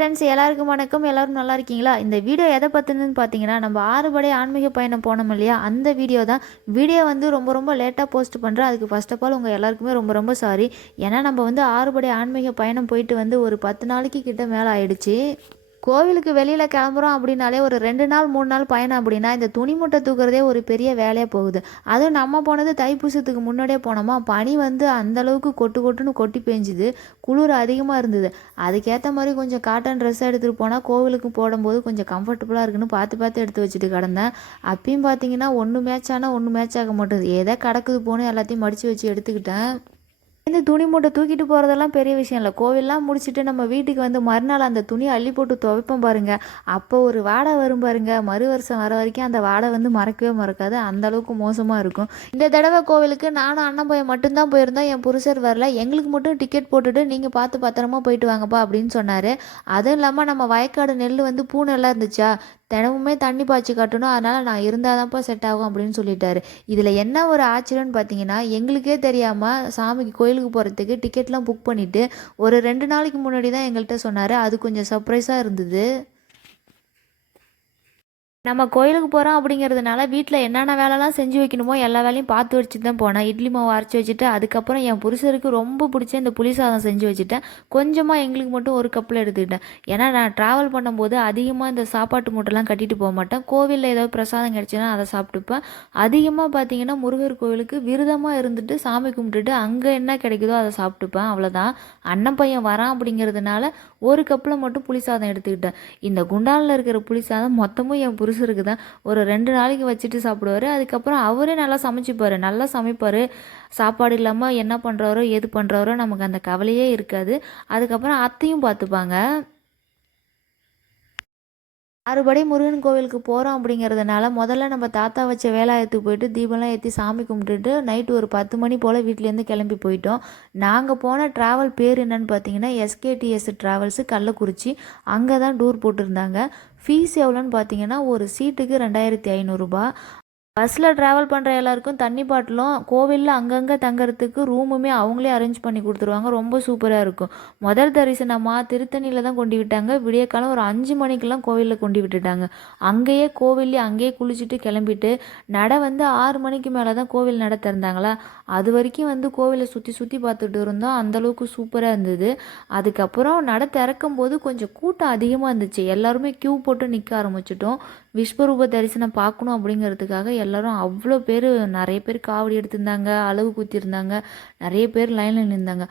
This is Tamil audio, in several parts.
ஃப்ரெண்ட்ஸ் எல்லாருக்கும் வணக்கம். எல்லாரும் நல்லா இருக்கீங்களா? இந்த வீடியோ எதை பற்றினு பார்த்தீங்கன்னா நம்ம ஆறுபடை ஆன்மீக பயணம் போனோம் இல்லையா? அந்த வீடியோ தான். வீடியோ வந்து ரொம்ப ரொம்ப லேட்டாக போஸ்ட் பண்ணுறேன் அதுக்கு ஃபஸ்ட் ஆஃப் ஆல் உங்கள் எல்லாருக்குமே ரொம்ப ரொம்ப சாரி ஏன்னா நம்ம வந்து ஆறுபடை ஆன்மீக பயணம் போயிட்டு வந்து ஒரு பத்து நாளைக்கு கிட்ட மேலே ஆயிடுச்சு. கோவிலுக்கு வெளியில் கிளம்புறோம் அப்படின்னாலே ஒரு ரெண்டு நாள் மூணு நாள் பயணம் அப்படின்னா இந்த துணி மூட்டை தூக்குறதே ஒரு பெரிய வேலையாக போகுது. அதுவும் நம்ம போனது தைப்பூசத்துக்கு முன்னாடியே போனோமா? பனி வந்து அந்தளவுக்கு கொட்டு கொட்டுன்னு கொட்டி பெஞ்சுது. குளிர் அதிகமாக இருந்தது. அதுக்கேற்ற மாதிரி கொஞ்சம் காட்டன் ட்ரெஸ் எடுத்துகிட்டு போனால் கோவிலுக்கு போடும்போது கொஞ்சம் கம்ஃபர்டபுளாக இருக்குன்னு பார்த்து பார்த்து எடுத்து வச்சுட்டு கிடந்தேன். அப்பயும் பார்த்தீங்கன்னா ஒன்று மேட்ச் ஆனால் ஒன்று மேட்ச் ஆக மாட்டேது. ஏதோ கிடக்குது போகணும் எல்லாத்தையும் மடித்து வச்சு எடுத்துக்கிட்டேன். இந்த துணி மூட்டை தூக்கிட்டு போகிறதெல்லாம் பெரிய விஷயம் இல்லை. கோவில்லாம் முடிச்சுட்டு நம்ம வீட்டுக்கு வந்து மறுநாள் அந்த துணி அள்ளி போட்டு துவைப்போம் பாருங்கள் அப்போ ஒரு வாடை வரும் பாருங்கள் மறு வருஷம் வர வரைக்கும் அந்த வாடை வந்து மறக்கவே மறக்காது. அந்தளவுக்கு மோசமாக இருக்கும். இந்த தடவை கோவிலுக்கு நானும் அண்ணன் போய் மட்டும்தான் போயிருந்தோம். என் புருஷர் வரல. எங்களுக்கு மட்டும் டிக்கெட் போட்டுட்டு நீங்கள் பார்த்து பத்திரமா போயிட்டு வாங்கப்பா அப்படின்னு சொன்னார். அதுவும் இல்லாமல் நம்ம வயக்காடு நெல் வந்து பூனெல்லாம் இருந்துச்சா? தினமுமே தண்ணி பாய்ச்சி கட்டணும். அதனால் நான் இருந்தால் தான்ப்பா செட் ஆகும் அப்படின்னு சொல்லிட்டாரு. இதில் என்ன ஒரு ஆச்சரியம்னு பார்த்தீங்கன்னா எங்களுக்கே தெரியாமல் சாமிக்கு கோயிலுக்கு போகிறதுக்கு டிக்கெட்லாம் புக் பண்ணிவிட்டு ஒரு ரெண்டு நாளைக்கு முன்னாடி தான் எங்கள்கிட்ட சொன்னார். அது கொஞ்சம் சர்ப்ரைஸாக இருந்தது. நம்ம கோயிலுக்கு போகிறோம் அப்படிங்கிறதுனால வீட்டில் என்னென்ன வேலைலாம் செஞ்சு வைக்கணுமோ எல்லா வேலையும் பார்த்து வச்சு தான் போனேன். இட்லி மாவு அரைச்சி வச்சுட்டு அதுக்கப்புறம் என் புருஷருக்கு ரொம்ப பிடிச்ச இந்த புளி சாதம் செஞ்சு வச்சுட்டேன். கொஞ்சமாக எங்களுக்கு மட்டும் ஒரு கப்பில் எடுத்துக்கிட்டேன். ஏன்னா நான் ட்ராவல் பண்ணும்போது அதிகமாக இந்த சாப்பாட்டு மூட்டைலாம் கட்டிட்டு போக மாட்டேன். கோவிலில் ஏதாவது பிரசாதம் கிடச்சின்னா அதை சாப்பிட்டுப்பேன். அதிகமாக பார்த்தீங்கன்னா முருகர் கோவிலுக்கு விரதமாக இருந்துட்டு சாமி கும்பிட்டுட்டு அங்கே என்ன கிடைக்குதோ அதை சாப்பிட்டுப்பேன். அவ்வளோதான் அண்ணன் பையன் வரான் அப்படிங்கிறதுனால ஒரு கப்பில் மட்டும் புளி சாதம் எடுத்துக்கிட்டேன். இந்த குண்டானில் இருக்கிற புளி சாதம் மொத்தமும் என் புருஷருக்கு தான் ஒரு ரெண்டு நாளைக்கு வச்சுட்டு சாப்பிடுவார். அதுக்கப்புறம் அவரே நல்லா சமைச்சிப்பார். நல்லா சமைப்பார். சாப்பாடு இல்லாமல் என்ன பண்ணுறாரோ எது பண்ணுறாரோ நமக்கு அந்த கவலையே இருக்காது. அதுக்கப்புறம் அத்தையும் பார்த்துப்பாங்க. ஆறுபடை முருகன் கோவிலுக்கு போகிறோம் அப்படிங்கிறதுனால முதல்ல நம்ம தாத்தா வச்ச வேலாயத்துக்கு போயிட்டு தீபம்லாம் ஏற்றி சாமி கும்பிட்டுட்டு நைட்டு ஒரு பத்து மணி போல் வீட்டிலேருந்து கிளம்பி போயிட்டோம். நாங்கள் போன ட்ராவல் பேர் என்னன்னு பார்த்தீங்கன்னா எஸ்கேடிஎஸ் ட்ராவல்ஸு கள்ளக்குறிச்சி. அங்கே தான் டூர் போட்டிருந்தாங்க. ஃபீஸ் எவ்வளோன்னு பார்த்தீங்கன்னா ஒரு சீட்டுக்கு ரெண்டாயிரத்தி ஐநூறுரூபா பஸ்ஸில் ட்ராவல் பண்ணுற எல்லாருக்கும் தண்ணி பாட்டிலும் கோவிலில் அங்கங்கே தங்குறதுக்கு ரூமுமே அவங்களே அரேஞ்ச் பண்ணி கொடுத்துருவாங்க. ரொம்ப சூப்பராக இருக்கும். முதல் தரிசனமாக திருத்தணியில் தான் கொண்டு விட்டாங்க. விடியற்காலம் ஒரு அஞ்சு மணிக்கெல்லாம் கோவிலில் கொண்டு விட்டுட்டாங்க. அங்கேயே கோவில்லே அங்கேயே குளிச்சுட்டு கிளம்பிட்டு நட வந்து ஆறு மணிக்கு மேலே தான் கோவில் நட திறந்தாங்களா? அது வரைக்கும் வந்து கோவிலை சுற்றி சுற்றி பார்த்துட்டு இருந்தோம். அந்தளவுக்கு சூப்பராக இருந்தது. அதுக்கப்புறம் நட திறக்கும் போது கொஞ்சம் கூட்டம் அதிகமாக இருந்துச்சு. எல்லாருமே க்யூ போட்டு நிற்க ஆரம்பிச்சிட்டோம். விஸ்வரூப தரிசனம் பார்க்கணும் அப்படிங்கிறதுக்காக எல்லாரும் அவ்வளோ பேர் நிறைய பேர் காவடி எடுத்திருந்தாங்க அளவு குத்திருந்தாங்க நிறைய பேர் லைனில் நின்றாங்க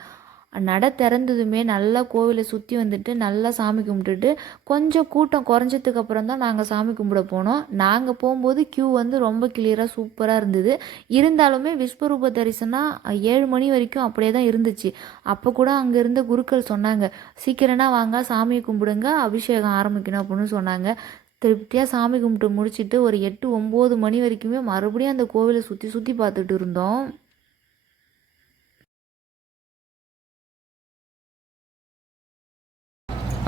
நட திறந்ததுமே நல்லா கோவிலை சுற்றி வந்துட்டு நல்லா சாமி கும்பிட்டுட்டு கொஞ்சம் கூட்டம் குறைஞ்சதுக்கு அப்புறம் தான் நாங்கள் சாமி கும்பிட போனோம். நாங்கள் போகும்போது க்யூ வந்து ரொம்ப கிளியராக சூப்பராக இருந்தது. இருந்தாலுமே விஸ்வரூப தரிசனம் ஏழு மணி வரைக்கும் அப்படியே தான் இருந்துச்சு. அப்போ கூட அங்கே இருந்த குருக்கள் சொன்னாங்க சீக்கிரம்னா வாங்க சாமியை கும்பிடுங்க அபிஷேகம் ஆரம்பிக்கணும் அப்படின்னு சொன்னாங்க. திருப்தியாக சாமி கும்பிட்டு முடிச்சுட்டு ஒரு எட்டு ஒம்பது மணி வரைக்குமே மறுபடியும் அந்த கோவிலை சுற்றி சுற்றி பார்த்துட்டு இருந்தோம்.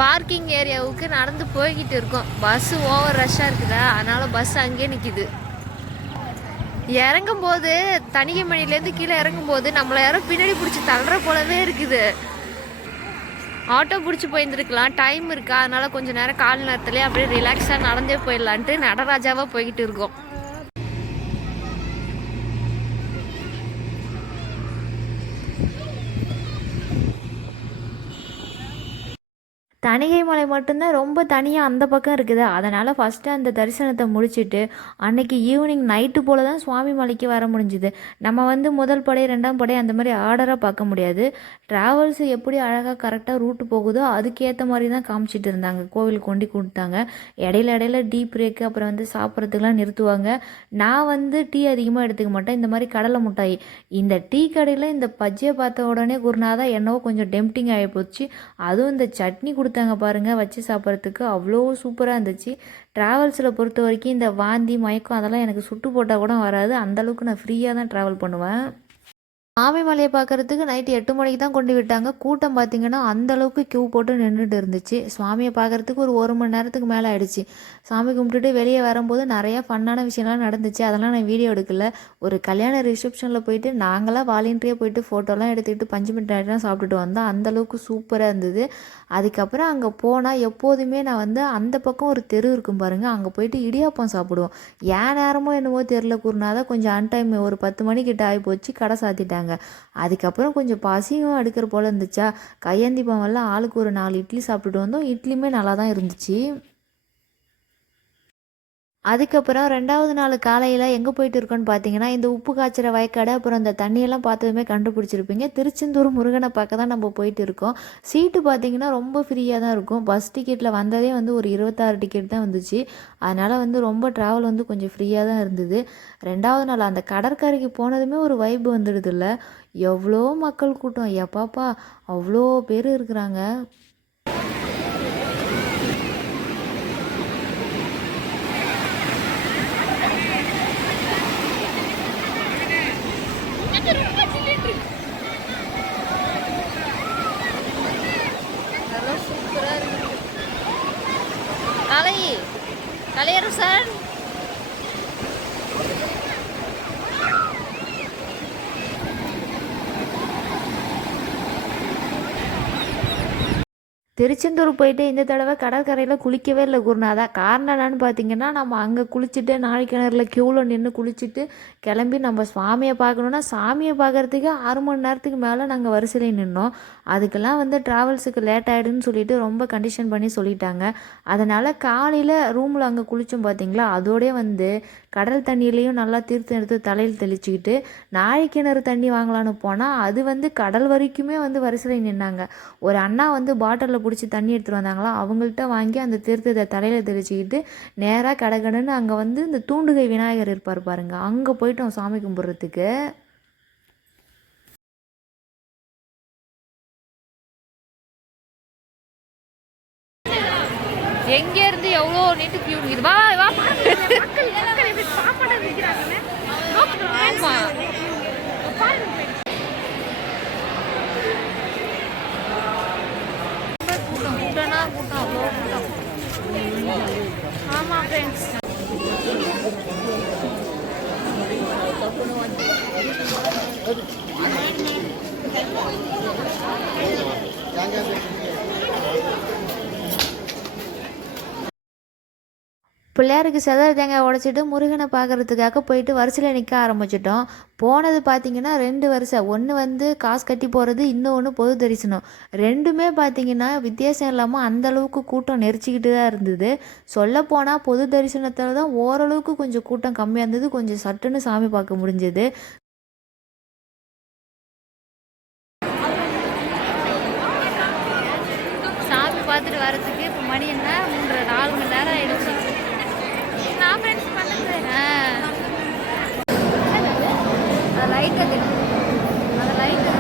பார்க்கிங் ஏரியாவுக்கு நடந்து போய்கிட்டு இருக்கோம். பஸ் ஓவர் ரஷ்ஷாக இருக்குதா. அதனால பஸ் அங்கேயே நிற்கிது இறங்கும் போது தனிகை மணிலேருந்து கீழே இறங்கும் போது நம்மளை யாரும் பின்னாடி பிடிச்சி தள்ளுற போலவே இருக்குது. ஆட்டோ பிடிச்சி போயிருந்துருக்கலாம். டைம் இருக்கா? அதனால கொஞ்சம் நேரம் கால் நேரத்துலேயே அப்படியே ரிலாக்ஸாக நடந்தே போயிடலான்ட்டு நடராஜாவாக போய்கிட்டு இருக்கோம். கணிகை மலை மட்டும்தான் ரொம்ப தனியாக அந்த பக்கம் இருக்குது. அதனால் ஃபஸ்ட்டு அந்த தரிசனத்தை முடிச்சுட்டு அன்னைக்கு ஈவினிங் நைட்டு போல் தான் சுவாமி மலைக்கு வர முடிஞ்சுது. நம்ம வந்து முதல் படை ரெண்டாம் படை அந்த மாதிரி ஆர்டராக பார்க்க முடியாது. ட்ராவல்ஸ் எப்படி அழகாக கரெக்டாக ரூட்டு போகுதோ அதுக்கேற்ற மாதிரி தான் காமிச்சிட்டு இருந்தாங்க. கோவில் கொண்டு கொடுத்தாங்க. இடையில இடையில டீ பிரேக்கு அப்புறம் வந்து சாப்பிட்றதுக்கெலாம் நிறுத்துவாங்க. நான் வந்து டீ அதிகமாக எடுத்துக்க மாட்டேன். இந்த மாதிரி கடலை மிட்டாய். இந்த டீ கடையில் இந்த பஜ்ஜியை பார்த்த உடனே குருநாதா என்னவோ கொஞ்சம் டெம்டிங் ஆகி போச்சு. அதுவும் இந்த சட்னி கொடுத்த கொடுத்தாங்க பாருங்கள் வச்சு சாப்பிட்றதுக்கு அவ்வளோ சூப்பராக இருந்துச்சு. ட்ராவல்ஸில் பொறுத்த வரைக்கும் இந்த வாந்தி மயக்கம் அதெல்லாம் எனக்கு சுட்டு போட்டால் கூட வராது. அந்தளவுக்கு நான் ஃப்ரீயாக தான் ட்ராவல் பண்ணுவேன். சாமி மலையை பார்க்கறதுக்கு நைட்டு எட்டு மணிக்கு தான் கொண்டு விட்டாங்க. கூட்டம் பார்த்தீங்கன்னா அந்தளவுக்கு க்யூ போட்டு நின்றுட்டு இருந்துச்சு. சுவாமியை பார்க்கறதுக்கு ஒரு ஒரு மணி நேரத்துக்கு மேலே ஆயிடுச்சு. சாமி கும்பிட்டுட்டு வெளியே வரும்போது நிறையா ஃபன்னான விஷயம்லாம் நடந்துச்சு. அதெல்லாம் நான் வீடியோ எடுக்கல. ஒரு கல்யாண ரிசப்ஷனில் போயிட்டு நாங்களாம் வாலண்டியாக போயிட்டு ஃபோட்டோலாம் எடுத்துக்கிட்டு பஞ்சு மிட்டாய்லாம் சாப்பிட்டுட்டு வந்தோம். அந்த அளவுக்கு சூப்பராக இருந்தது. அதுக்கப்புறம் அங்கே போனால் எப்போதுமே நான் வந்து அந்த பக்கம் ஒரு தெரு இருக்கும் பாருங்கள் அங்கே போயிட்டு இடியாப்பம் சாப்பிடுவோம். ஏன் நேரமோ என்னவோ தெரில கூறினாதான் கொஞ்சம் அன்டைம் ஒரு பத்து மணிக்கிட்ட ஆகி போச்சு கடை சாத்திட்டாங்க. அதுக்கப்புறம் கொஞ்சம் பசியும் அடுக்கிற போல் இருந்துச்சா? கையேந்தி பவனில் ஆளுக்கு ஒரு நாலு இட்லி சாப்பிட்டுட்டு வந்தோம். இட்லியுமே நல்லா தான் இருந்துச்சு. அதுக்கப்புறம் ரெண்டாவது நாள் காலையில் எங்கே போயிட்டு இருக்கோன்னு பார்த்தீங்கன்னா இந்த உப்பு காய்ச்சிற வயக்காடு அப்புறம் இந்த தண்ணியெல்லாம் பார்த்ததுமே கண்டுபிடிச்சிருப்பீங்க. திருச்செந்தூர் முருகனை பார்க்க தான் நம்ம போயிட்டு இருக்கோம். சீட்டு பார்த்தீங்கன்னா ரொம்ப ஃப்ரீயாக தான் இருக்கும். பஸ் டிக்கெட்டில் வந்ததே வந்து ஒரு இருபத்தாறு டிக்கெட் தான் வந்துச்சு. அதனால் வந்து ரொம்ப ட்ராவல் வந்து கொஞ்சம் ஃப்ரீயாக தான் இருந்தது. ரெண்டாவது நாள் அந்த கடற்கரைக்கு போனதுமே ஒரு வைப் வந்துடுது இல்லை எவ்வளோ மக்கள் கூட்டம். எப்பாப்பா அவ்வளோ பேர் இருக்கிறாங்க நல்லா சூப்பராக இருக்குது கலை கலையரசன் சார் திருச்செந்தூர் போயிட்டு இந்த தடவை கடற்கரையில் குளிக்கவே இல்லை குருநாதா காரணம் என்னன்னு பார்த்தீங்கன்னா நம்ம அங்கே குளிச்சுட்டு நாழிக்கிணறுல க்யூவில் நின்று குளிச்சுட்டு கிளம்பி நம்ம சுவாமியை பார்க்கணுன்னா சாமியை பார்க்கறதுக்கு ஆறு மணி நேரத்துக்கு மேலே நாங்கள் வரிசையில் நின்னோம். அதுக்கெல்லாம் வந்து ட்ராவல்ஸுக்கு லேட் ஆகிடுன்னு சொல்லிட்டு ரொம்ப கண்டிஷன் பண்ணி சொல்லிட்டாங்க. அதனால் காலையில் ரூமில் அங்கே குளித்தோம் பார்த்தீங்களா அதோடய வந்து கடல் தண்ணியிலையும் நல்லா தீர்த்து எடுத்து தலையில் தெளிச்சுக்கிட்டு கிணறு தண்ணி வாங்கலான்னு போனால் அது வந்து கடல் வரைக்குமே வந்து வரிசையில் நின்னாங்க. ஒரு அண்ணா வந்து பாட்டிலில் பிடிச்சி தண்ணி எடுத்துகிட்டு வந்தாங்களா அவங்கள்ட்ட வாங்கி அந்த தீர்த்தத்தை தலையில் தெளிச்சுக்கிட்டு நேராக கடகடன்னு அங்கே வந்து இந்த தூண்டுகை விநாயகர் இருப்பார் பாருங்க அங்கே போயிட்டோம் சாமி கும்பிட்றதுக்கு எங்க இருந்து எவ்வளோ நீட்டு கியூ இது வா வா கூட்டம் அவ்வளோ கூட்டம் ஆமாம் பிள்ளையாருக்கு செதற தேங்காய் உடைச்சிட்டு முருகனை பார்க்கறதுக்காக போயிட்டு வரிசையில் நிற்க ஆரம்பிச்சிட்டோம். போனது பார்த்தீங்கன்னா ரெண்டு வருஷம் ஒன்று வந்து காசு கட்டி போகிறது இன்னொன்று பொது தரிசனம். ரெண்டுமே பார்த்தீங்கன்னா வித்தியாசம் இல்லாமல் அந்த அளவுக்கு கூட்டம் நெரிச்சிக்கிட்டு தான் இருந்தது. சொல்லப்போனால் பொது தரிசனத்தில் தான் ஓரளவுக்கு கொஞ்சம் கூட்டம் கம்மியாக இருந்தது. கொஞ்சம் சட்டுன்னு சாமி பார்க்க முடிஞ்சது. சாமி பார்த்துட்டு வரது இப்போ மணி என்ன மூன்றரை நாலு மணி நேரம் ஆயிடுச்சு நான் ஃப்ரெண்ட்ஸ் பண்ணுறேன் அது லைட்டாக தெரியும் அது லைட்டாக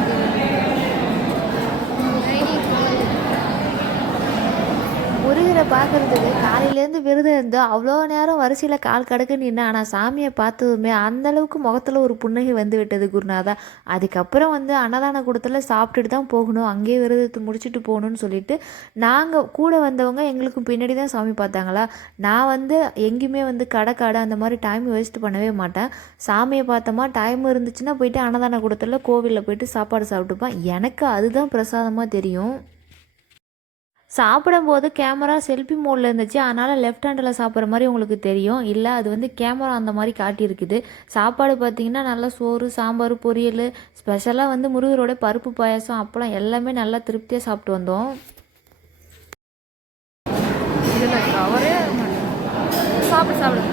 முருகரை பார்க்கறதுக்கு காலையிலேருந்து விரதம் இருந்து அவ்வளோ நேரம் வரிசையில் கால் கடக்கு நின்று ஆனால் சாமியை பார்த்ததுமே அந்தளவுக்கு முகத்தில் ஒரு புன்னகை வந்து விட்டது குருநாதா. அதுக்கப்புறம் வந்து அன்னதான கூடத்தில் சாப்பிட்டுட்டு தான் போகணும். அங்கேயே விரதத்தை முடிச்சுட்டு போகணும்னு சொல்லிட்டு நாங்கள் கூட வந்தவங்க எங்களுக்கு பின்னாடி தான் சாமி பார்த்தாங்களா? நான் வந்து எங்கேயுமே வந்து கடை கடை அந்த மாதிரி டைம் வேஸ்ட் பண்ணவே மாட்டேன். சாமியை பார்த்தோமா டைம் இருந்துச்சுன்னா போயிட்டு அன்னதான கூடத்தில் கோவிலில் போயிட்டு சாப்பாடு சாப்பிட்டுப்பேன். எனக்கு அதுதான் பிரசாதமாக தெரியும். சாப்பிடும்போது கேமரா செல்ஃபி மோடில் இருந்துச்சு. அதனால் லெஃப்ட் ஹேண்டில் சாப்பிட்ற மாதிரி உங்களுக்கு தெரியும். இல்லை அது வந்து கேமரா அந்த மாதிரி காட்டியிருக்குது. சாப்பாடு பார்த்தீங்கன்னா நல்லா சோறு சாம்பார் பொரியல் ஸ்பெஷலாக வந்து முருகரோட பருப்பு பாயாசம் அப்பளம் எல்லாமே நல்லா திருப்தியாக சாப்பிட்டு வந்தோம். இதில் கவரே சாப்பிடு சாப்பிடு.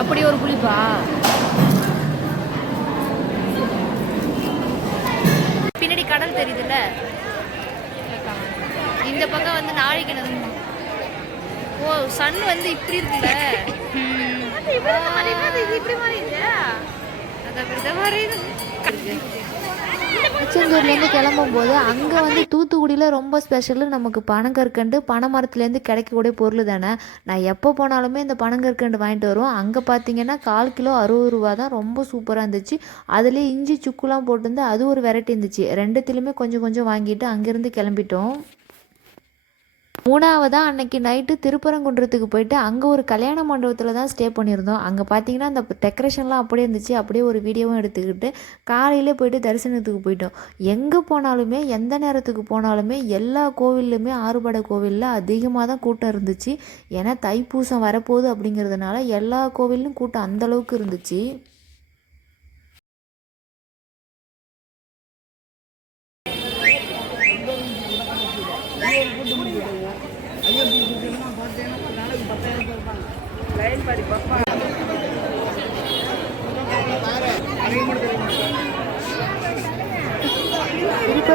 அப்படி ஒரு புளிப்பா? பின்னாடி கடல் தெரியுதுல்ல? இந்த பக்கம் வந்து நாழிக்கிணறு ஓ சன் வந்து இப்படி இருக்குல்ல? அதான் இந்த மாதிரி இது. திருச்செந்தூர்லேருந்து கிளம்பும்போது அங்கே வந்து தூத்துக்குடியில் ரொம்ப ஸ்பெஷலு நமக்கு பனங்கற்கண்டு பனை மரத்துலேருந்து கிடைக்கக்கூடிய பொருள் தானே. நான் எப்போ போனாலுமே இந்த பனங்கற்கண்டு வாங்கிட்டு வருவோம். அங்கே பார்த்தீங்கன்னா கால் கிலோ அறுபது ரூபா தான் ரொம்ப சூப்பராக இருந்துச்சு. அதுலேயே இஞ்சி சுக்குலாம் போட்டிருந்து அது ஒரு வெரைட்டி இருந்துச்சு. ரெண்டுத்திலுமே கொஞ்சம் கொஞ்சம் வாங்கிட்டு அங்கேருந்து கிளம்பிட்டோம். மூணாவதாக அன்னைக்கு நைட்டு திருப்பரங்குன்றத்துக்கு போயிட்டு அங்கே ஒரு கல்யாண மண்டபத்தில் தான் ஸ்டே பண்ணியிருந்தோம். அங்கே பார்த்தீங்கன்னா அந்த டெக்கரேஷன்லாம் அப்படியே இருந்துச்சு. அப்படியே ஒரு வீடியோவும் எடுத்துக்கிட்டு காலையிலே போயிட்டு தரிசனத்துக்கு போயிட்டோம். எங்கே போனாலுமே எந்த நேரத்துக்கு போனாலுமே எல்லா கோவில்லுமே ஆறுபடை கோவிலில் அதிகமாக தான் கூட்டம் இருந்துச்சு. ஏன்னா தைப்பூசம் வரப்போகுது அப்படிங்கிறதுனால எல்லா கோவிலும் கூட்டம் அந்தளவுக்கு இருந்துச்சு.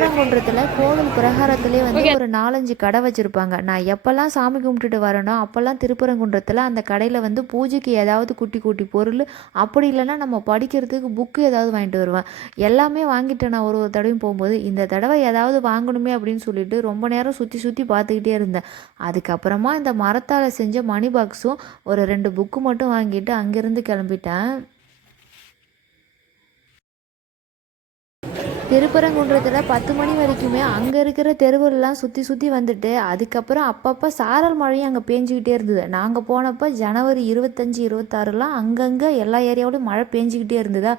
திருப்பரங்குன்றத்தில் கோவில் பிரகாரத்திலே வந்து ஒரு நாலஞ்சு கடை வச்சுருப்பாங்க. நான் எப்போல்லாம் சாமி கும்பிட்டுட்டு வரேனோ அப்போல்லாம் திருப்பரங்குன்றத்தில் அந்த கடையில் வந்து பூஜைக்கு ஏதாவது குட்டி குட்டி பொருள் அப்படி இல்லைன்னா நம்ம படிக்கிறதுக்கு புக்கு ஏதாவது வாங்கிட்டு வருவேன். எல்லாமே வாங்கிட்டு நான் ஒரு ஒரு தடவையும் போகும்போது இந்த தடவை ஏதாவது வாங்கணுமே அப்படின்னு சொல்லிட்டு ரொம்ப நேரம் சுற்றி சுற்றி பார்த்துக்கிட்டே இருந்தேன். அதுக்கப்புறமா இந்த மரத்தால் செஞ்ச மணி பாக்ஸும் ஒரு ரெண்டு புக்கு மட்டும் வாங்கிட்டு அங்கேருந்து கிளம்பிட்டேன். திருப்பரங்குன்றத்தில் பத்து மணி வரைக்குமே அங்கே இருக்கிற தெருவெல்லாம் சுற்றி சுற்றி வந்துட்டு அதுக்கப்புறம் அப்பப்போ சாரல் மழையும் அங்கே பேஞ்சிக்கிட்டே இருந்தது. நாங்கள் போனப்போ ஜனவரி இருபத்தஞ்சி இருபத்தாறுலாம் அங்கங்கே எல்லா ஏரியாவிலையும் மழை பேஞ்சிக்கிட்டே இருந்ததா?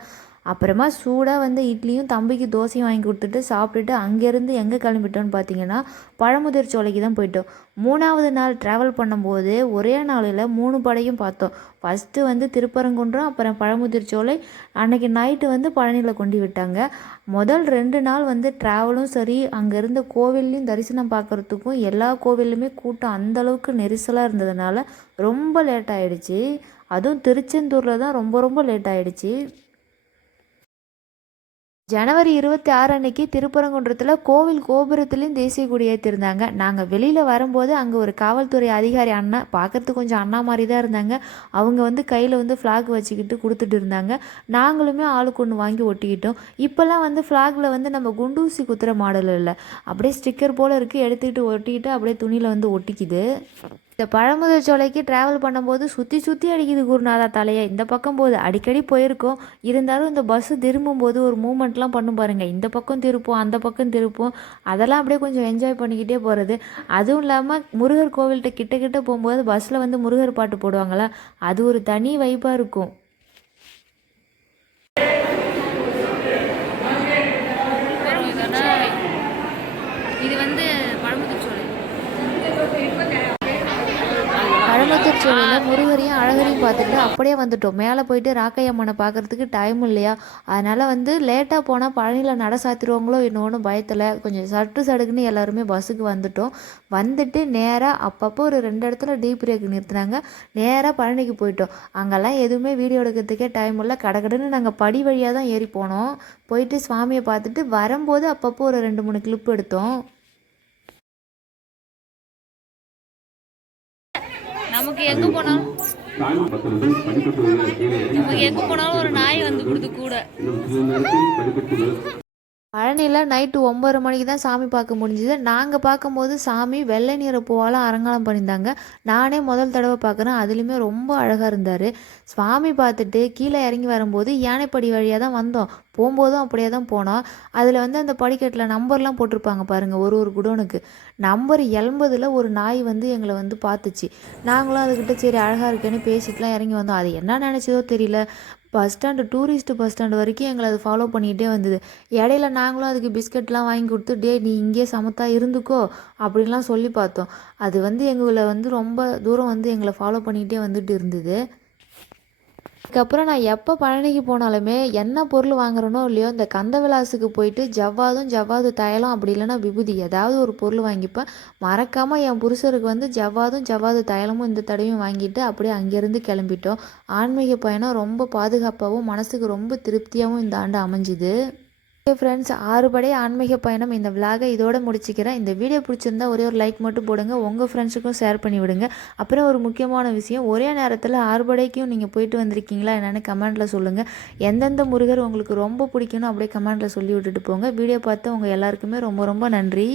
அப்புறமா சூடாக வந்து இட்லியும் தம்பிக்கு தோசையும் வாங்கி கொடுத்துட்டு சாப்பிட்டுட்டு அங்கேருந்து எங்கே கிளம்பிட்டோன்னு பார்த்தீங்கன்னா பழமுதிர் சோலைக்கு தான் போயிட்டோம். மூணாவது நாள் ட்ராவல் பண்ணும்போது ஒரே நாளில் மூணு படையும் பார்த்தோம். ஃபஸ்ட்டு வந்து திருப்பரங்குன்றம் அப்புறம் பழமுதிர் சோலை. அன்னைக்கு நைட்டு வந்து பழனியில் கொண்டு விட்டாங்க. முதல் ரெண்டு நாள் வந்து ட்ராவலும் சரி அங்கே இருந்த கோவில்லையும் தரிசனம் பார்க்குறதுக்கும் எல்லா கோவிலுமே கூட்டம் அந்த அளவுக்கு நெரிசலாக இருந்ததுனால ரொம்ப லேட் ஆயிடுச்சு. அதுவும் திருச்செந்தூரில் தான் ரொம்ப ரொம்ப லேட் ஆயிடுச்சு. ஜனவரி இருபத்தி ஆறு அன்னைக்கு திருப்பரங்குன்றத்தில் கோவில் கோபுரத்துலேயும் தேசிய கொடி ஏற்றிருந்தாங்க நாங்கள் வெளியில் வரும்போது அங்கே ஒரு காவல்துறை அதிகாரி அண்ணா பார்க்கறதுக்கு கொஞ்சம் அண்ணா மாதிரி தான் இருந்தாங்க. அவங்க வந்து கையில் வந்து ஃப்ளாக் வச்சுக்கிட்டு கொடுத்துட்டு இருந்தாங்க. நாங்களுமே ஆளுக்கு ஒன்று வாங்கி ஒட்டிக்கிட்டோம். இப்போல்லாம் வந்து ஃப்ளாகில் வந்து நம்ம குண்டூசி குத்துற மாடல் இல்லை. அப்படியே ஸ்டிக்கர் போல் இருக்குது எடுத்துக்கிட்டு ஒட்டிக்கிட்டு அப்படியே துணியில் வந்து ஒட்டிக்குது. இந்த பழமுதிர் சோலைக்கு ட்ராவல் பண்ணும்போது சுற்றி சுற்றி அடிக்குது குருநாதா தலையை. இந்த பக்கம் போது அடிக்கடி போயிருக்கோம். இருந்தாலும் இந்த பஸ்ஸு திரும்பும்போது ஒரு மூமெண்ட்லாம் பண்ணும் பாருங்கள் இந்த பக்கம் திருப்போம் அந்த பக்கம் திருப்போம். அதெல்லாம் அப்படியே கொஞ்சம் என்ஜாய் பண்ணிக்கிட்டே போகிறது அதுவும் இல்லாமல் முருகர் கோவில்கிட்ட கிட்ட கிட்ட போகும்போது பஸ்ஸில் வந்து முருகர் பாட்டு போடுவாங்களா? அது ஒரு தனி வைப்பாக இருக்கும் பாருங்க இதெல்லாம் இது வந்து பழமுதிர் சோலை பழமுதிர் முருகரையும் அழகரையும் பார்த்துட்டு அப்படியே வந்துட்டோம். மேலே போயிட்டு ராக்கையம்மனை பார்க்கறதுக்கு டைம் இல்லையா? அதனால் வந்து லேட்டாக போனால் பழனியில் நட சாத்திடுவாங்களோ இன்னொன்று பயத்தில் கொஞ்சம் சட்டு சடுக்குன்னு எல்லாருமே பஸ்ஸுக்கு வந்துட்டோம். வந்துட்டு நேராக அப்பப்போ ஒரு ரெண்டு இடத்துல டீ பிரேக் நிறுத்தினாங்க. நேராக பழனிக்கு போயிட்டோம். அங்கெல்லாம் எதுவுமே வீடியோ எடுக்கிறதுக்கே டைம் இல்லை. கடகடன்னு நாங்கள் படி வழியாக தான் ஏறி போனோம். போயிட்டு சுவாமியை பார்த்துட்டு வரும்போது அப்பப்போ ஒரு ரெண்டு மூணு கிளிப் எடுத்தோம். நமக்கு எங்கே போனாலும் நமக்கு எங்கே போனாலும் ஒரு நாய் வந்து கொடுத்து கூட. பழனியில் நைட்டு ஒம்பது மணிக்கு தான் சாமி பார்க்க முடிஞ்சுது. நாங்கள் பார்க்கும்போது சாமி வெள்ளை நிற பூவால் அலங்காரம் பண்ணியிருந்தாங்க. நானே முதல் தடவை பார்க்குறேன். அதுலேயுமே ரொம்ப அழகாக இருந்தார். சுவாமி பார்த்துட்டு கீழே இறங்கி வரும்போது யானைப்படி வழியாக தான் வந்தோம். போகும்போதும் அப்படியே தான் போனோம். அதில் வந்து அந்த படிக்கட்டில் நம்பர்லாம் போட்டிருப்பாங்க பாருங்கள் ஒரு ஒரு குடோனுக்கு. நம்பர் எண்பதில் ஒரு நாய் வந்து எங்களை வந்து பார்த்துச்சு. நாங்களும் அதுக்கிட்ட சரி அழகாக இருக்கேன்னு பேசிட்டுலாம் இறங்கி வந்தோம். அது என்ன நினச்சதோ தெரியல. Bus stand tourist bus stand வரைக்கும் எங்களை அது ஃபாலோ பண்ணிகிட்டே வந்தது. இடையில நாங்களும் அதுக்கு பிஸ்கட்லாம் வாங்கி கொடுத்து டே நீ இங்கே சமத்தா இருந்துக்கோ அப்படின்லாம் சொல்லி பார்த்தோம். அது வந்து எங்களை வந்து ரொம்ப தூரம் வந்து எங்களை ஃபாலோ பண்ணிகிட்டே வந்துட்டு இருந்தது. அதுக்கப்புறம் நான் எப்போ பழனிக்கு போனாலுமே என்ன பொருள் வாங்குறேனோ இல்லையோ இந்த கந்த விலாசுக்கு போயிட்டு ஜவ்வாதும் ஜவ்வாது தைலம் அப்படி இல்லைன்னா விபூதி ஏதாவது ஒரு பொருள் வாங்கிப்பேன். மறக்காமல் என் புருஷருக்கு வந்து ஜவ்வாதும் ஜவ்வாது தைலமும் இந்த தடவையும் வாங்கிட்டு அப்படியே அங்கேருந்து கிளம்பிட்டோம். ஆன்மீக பயணம் ரொம்ப பாதுகாப்பாகவும் மனசுக்கு ரொம்ப திருப்தியாகவும் இந்த ஆண்டு அமைஞ்சுது. ஓகே ஃப்ரெண்ட்ஸ் ஆறுபடை ஆன்மீக பயணம் இந்த விலாகை இதோட முடிச்சுக்கிறேன். இந்த வீடியோ பிடிச்சிருந்தா ஒரே ஒரு லைக் மட்டும் போடுங்க. உங்கள் ஃப்ரெண்ட்ஸுக்கும் ஷேர் பண்ணி விடுங்க. அப்புறம் ஒரு முக்கியமான விஷயம் ஒரே நேரத்தில் ஆறுபடைக்கும் நீங்கள் போயிட்டு வந்திருக்கீங்களா என்னென்னு கமெண்ட்டில் சொல்லுங்கள் எந்தெந்த முருகர் உங்களுக்கு ரொம்ப பிடிக்கும்னு அப்படியே கமெண்ட்டில் சொல்லி விட்டுட்டு போங்க. வீடியோ பார்த்து உங்கள் எல்லாருக்குமே ரொம்ப ரொம்ப நன்றி.